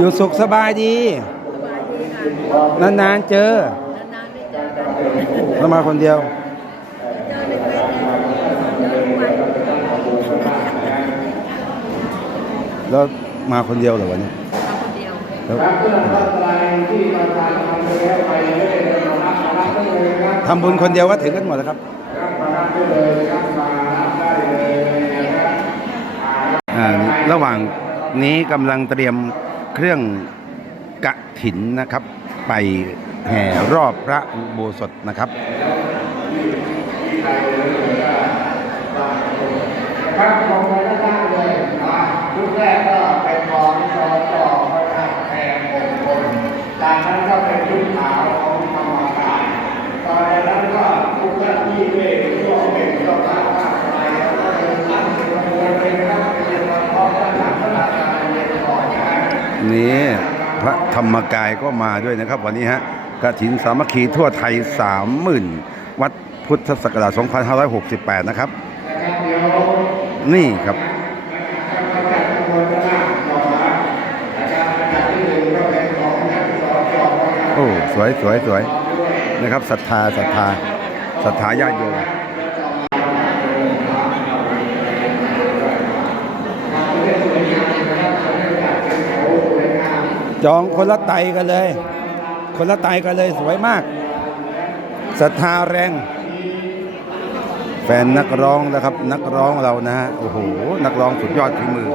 อยู่สุขสบายดี นานๆเจอนานๆไม่เจอกันแล้วมาคนเดียวเจอในเฟซเนี่ยเจอไปแล้วมาคนเดียวเหรอวันนี้มาคนเดียวแล้วทำบุญคนเดียวก็ถึงกันหมดแล้วครับอ่าระหว่างนี้กำลังเตรียม เครื่องกะถินนะครับ ไปแห่รอบพระอุโบสถนะครับครับมองไปด้านล่างเลยนะชุดแรกก็เป็นของจอจอพระธาตุแพรมงคลจากนั้นก็เป็นชุดขาวของธรรมกายต่อจากนั้นก็ทุกท่านที่เวทร่วมเป็นเจ้าภาพ นี่พระธรรมกายก็มาด้วยนะครับ วันนี้ฮะกฐินสามัคคีทั่วไทย 30,000 วัดพุทธศักราช2568 นะครับ นี่ครับโอ้สวยสวยสวยนะครับศรัทธาศรัทธาศรัทธาญาติโยม จองคนละไตกันเลย คนละไตกันเลยสวยมากศรัทธาแรง แฟนนักร้องนะครับ นักร้องเรานะฮะโอ้โหนักร้องสุดยอดฝีมือ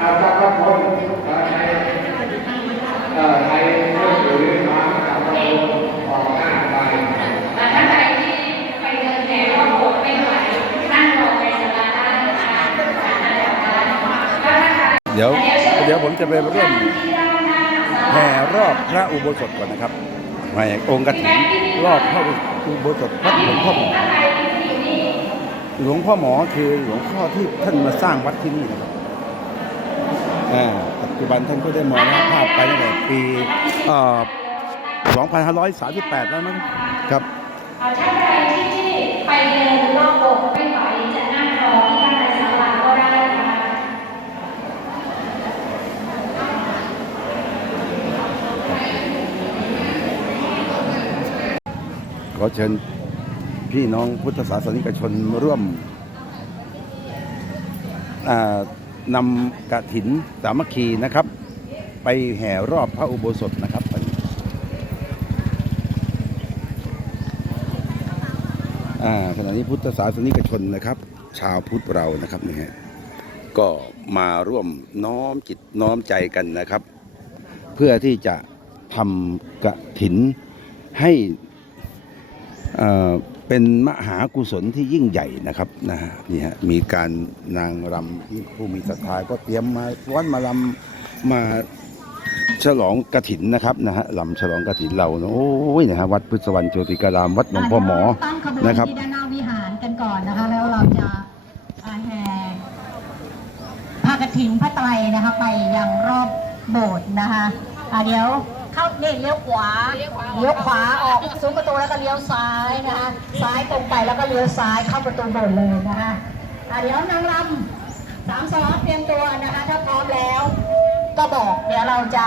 อาสาพพลไทยเอ่อไทยเพื่อถือมากับพระองค์ออกหน้าไป ท่านใดที่ไปเดินแถวโบสถ์ไม่ไหวนั่งรอในศาลาได้นะคะศาลาแล้วกันถ้าท่านใดเดี๋ยวเดี๋ยวผมจะไปร่วมแห่รอบพระอุโบสถก่อนนะครับแห่องค์กฐินรอบพระอุโบสถวัดหลวงพ่อหมอหลวงพ่อหมอคือหลวงพ่อที่ท่านมาสร้างวัดที่นี่นะครับปัจจุบันท่านก็ได้มรณภาพไปตั้งแต่ปี2538 แล้วมั้งครับท่านใดที่ไปเดินรอบโบสถ์ไม่ไหวจะนั่งรอที่บ้านในศาลาก็ได้นะคะ ขอเชิญพี่น้องพุทธศาสนิกชนร่วมนำกระถินสามัคคีนะครับ ไปแห่รอบพระอุโบสถนะครับขณะนี้พุทธศาสนิกชนนะครับ ชาวพุทธเรานะครับนี่ฮะก็มาร่วมน้อมจิตน้อมใจกันนะครับ เพื่อที่จะทำกระถินให้ เป็นมหากุศลที่ยิ่งใหญ่นะครับนะฮะนี่ฮะมีการนางรำผู้มีศรัทธาก็เตรียมมาว้อนมาลำมาฉลองกระถินนะครับนะฮะลำฉลองกระถินเราโอ้ยนะฮะวัดพุทธวรรณโจติการามวัดหลวงพ่อหมอนะครับที่ด้านหน้าวิหารกันก่อนนะคะ แล้วเราจะแห่พากฐินพระไตรนะคะไปยังรอบโบสถ์นะคะเดี๋ยว เข้านี่เลี้ยวขวาเลี้ยวขวาออกซุ้มประตูแล้วก็เลี้ยวซ้ายนะคะซ้ายตรงไปแล้วก็เลี้ยวซ้ายเข้าประตูโบสถ์เลยนะคะอ่าเดี๋ยวนางรำสามสองเตรียมตัวนะคะถ้าพร้อมแล้ว ก็บอกเดี๋ยวเราจะ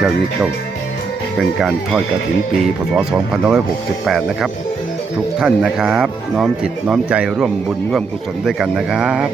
คราวนี้ก็เป็นการทอดกระถินปีพศ2568 นะครับ ทุกท่านนะครับ น้อมจิตน้อมใจร่วมบุญร่วมกุศลด้วยกันนะครับ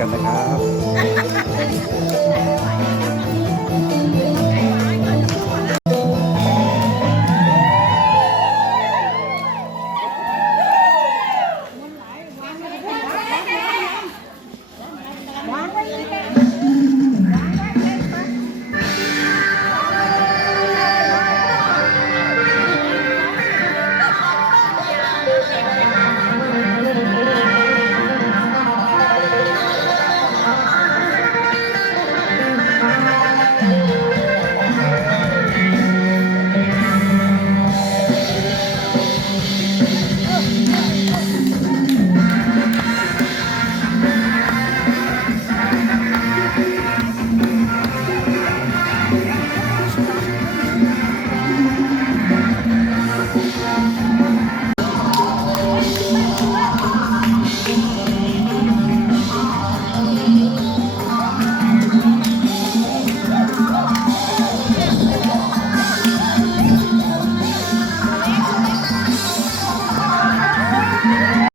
กันนะครับ